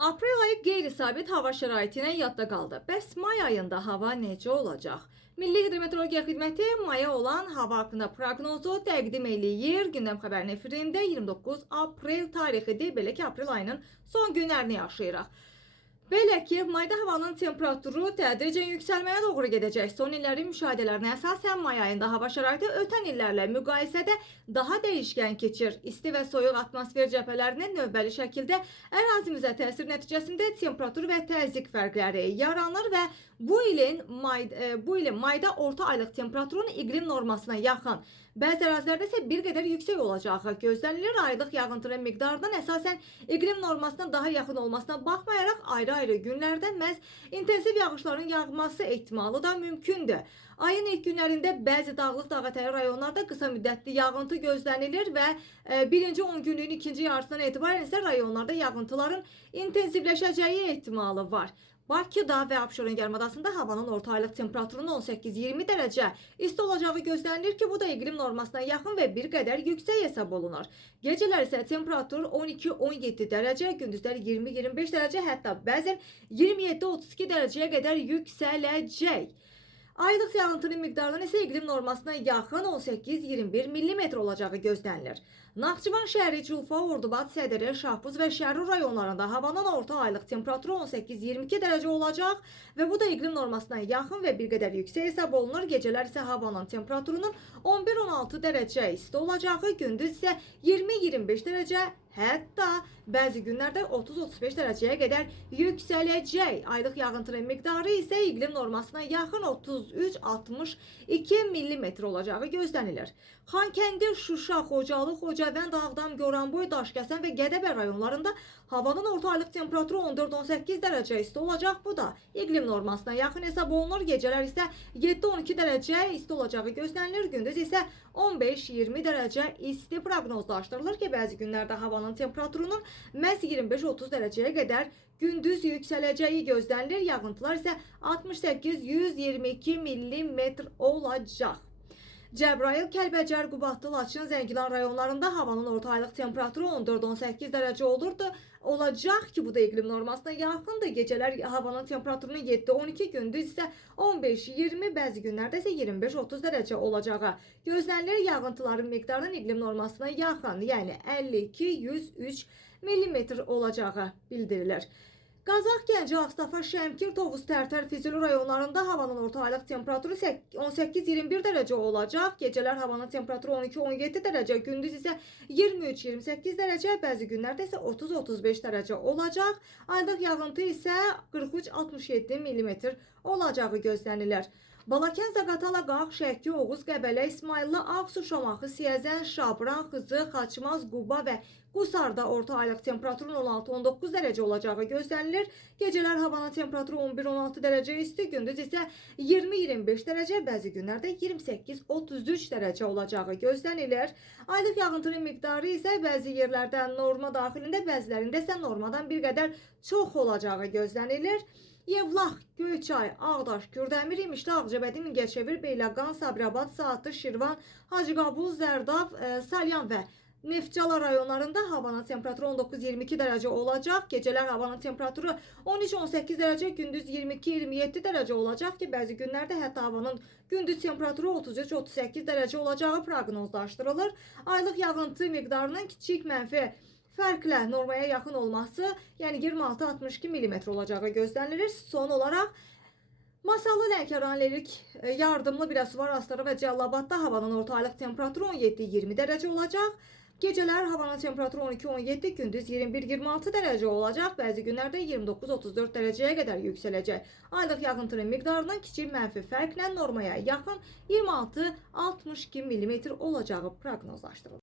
Aprel ayı qeyri-sabit hava şəraiti ilə yadda qaldı. Bəs may ayında hava necə olacaq? Milli Hidrometeorologiya Xidməti maya olan hava haqqında proqnozu təqdim eləyir. Gündəm xəbərinin efirində 29 aprel tarixidir. Belə ki, aprel ayının son günlərini yaşayırıq. Belə ki, mayda havanın temperaturu tədricən yüksəlməyə doğru gedəcək. Son illərin müşahidələrinə əsasən may ayında hava şəraiti ötən illərlə müqayisədə daha dəyişkən keçir. İsti və soyuq atmosfer cəbhələrinin növbəli şəkildə ərazimizə təsir nəticəsində temperatur və təzyiq fərqləri yaranır və bu ilin mayda orta aylıq temperaturun iqlim normasına yaxın, bəzi ərazilərdə isə bir qədər yüksək olacağı gözlənilir. Aylıq yağıntının miqdarından əsasən iqlim normasına daha yaxın olmasına baxmayaraq ayrı-ayrı günlərdə məhz intensiv yağışların yağması ehtimalı da mümkündür. Ayın ilk günlərində bəzi dağlıq dağətəyi rayonlarda qısa müddətli yağıntı gözlənilir və birinci 10 günlüyün ikinci yarısından etibarən isə rayonlarda yağıntıların intensivləşəcəyi ehtimalı var. Bakıda və Abşeron yarımadasında havanın orta aylıq temperaturunun 18-20 dərəcə isti olacağı gözlənilir ki, bu da iqlim normasına yaxın və bir qədər yüksək hesab olunur. Gecələr isə temperatur 12-17 dərəcə, gündüzlər 20-25 dərəcə, hətta bəzən 27-32 dərəcəyə qədər yüksələcək. Aylıq yağıntının miqdarının isə iqlim normasına yaxın 18-21 mm olacağı gözlənilir. Naxçıvan şəhəri, Culfa, Ordubad, Sədərə, Şahbuz və Şərur rayonlarında havanın orta aylıq temperaturu 18-22 dərəcə olacaq və bu da iqlim normasına yaxın və bir qədər yüksək hesab olunur. Gecələr isə havanın temperaturunun 11-16 dərəcə isti olacağı, gündüz isə 20-25 dərəcə, hətta bəzi günlərdə 30-35 dərəcəyə qədər yüksələcək. Aylıq yağıntının miqdarı isə iqlim normasına yaxın 33-62 mm olacağı gözlənilir. Xankəndi, Şuşa, Xocalı, Xocavənd, Ağdam, Goranboy, Daşkəsən və Gədəbəy rayonlarında havanın orta aylıq temperaturu 14-18 dərəcə isti olacaq. Bu da iqlim normasına yaxın hesab olunur. Gecələr isə 7-12 dərəcə isti olacağı gözlənilir. Gündüz isə 15-20 dərəcə isti proqnozlaşdırılır ki, bəzi günlərdə havanın temperaturunun məhz 25-30 dərəcəyə qədər gündüz yüksələcəyi gözlənilir. Yağıntılar isə 68-122 mm olacaq. Cəbrayıl, Kəlbəcər, Qubadlı, Laçın, Zəngilan rayonlarında havanın orta aylıq temperaturu 14-18 dərəcə olacaq ki, bu da iqlim normasına yaxındır. Gecələr havanın temperaturunun 7-12, gündüz isə 15-20, bəzi günlərdə isə 25-30 dərəcə olacağı gözlənilir. Yağıntıların miqdarının iqlim normasına yaxın, yəni 52-103 mm olacağı bildirilir. Qazax, Gəncə, Ağstafa, Şəmkir, Tovuz, Tərtər, Füzuli rayonlarında havanın orta aylıq temperaturu 18-21 dərəcə olacaq. Gecələr havanın temperaturu 12-17 dərəcə, gündüz isə 23-28 dərəcə, bəzi günlərdə isə 30-35 dərəcə olacaq. Aylıq yağıntı isə 43-67 mm olacağı gözlənilir. Balakən, Zaqatala, Qax, Şəki, Oğuz, Qəbələ, İsmayıllı, Ağsu, Şamaxı, Siyəzən, Şabran, Xızı, Xaçmaz, Quba və Qusarda orta aylıq temperaturun 16-19 dərəcə olacağı gözlənilir. Gecələr havanın temperaturu 11-16 dərəcə isti, gündüz isə 20-25 dərəcə, bəzi günlərdə 28-33 dərəcə olacağı gözlənilir. Aylıq yağıntının miqdarı isə bəzi yerlərdə norma daxilində, bəzilərində isə normadan bir qədər çox olacağı gözlənilir. Yevlax, Göyçay, Ağdaş, Kürdəmir, İmişli, Ağcabədi, Mingəçevir, Beyləqan, Sabirabad, Saatlı, Şirvan, Hacıqabul, Zərdav, Salyan və Neftçala rayonlarında havanın temperaturu 19-22 dərəcə olacaq. Gecələr havanın temperaturu 13-18 dərəcə, gündüz 22-27 dərəcə olacaq ki, bəzi günlərdə hətta havanın gündüz temperaturu 33-38 dərəcə olacağı proqnozlaşdırılır. Aylıq yağıntı miqdarının kiçik mənfi fərqlə normaya yaxın olması, yəni 26-62 mm olacağı gözlənilir. Son olaraq Masallı, Lənkəran, Lerik, Yardımlı, Birəsuvar, Astara və Cəllabadda havanın orta aylıq temperaturu 17-20 dərəcə olacaq. Gecələr havanın temperaturu 12-17, gündüz 21-26 dərəcə olacaq. Bəzi günlərdə 29-34 dərəcəyə qədər yüksələcək. Aylıq yağıntının miqdarının kiçik mənfi fərqlə normaya yaxın 26-62 mm olacağı proqnozlaşdırılır.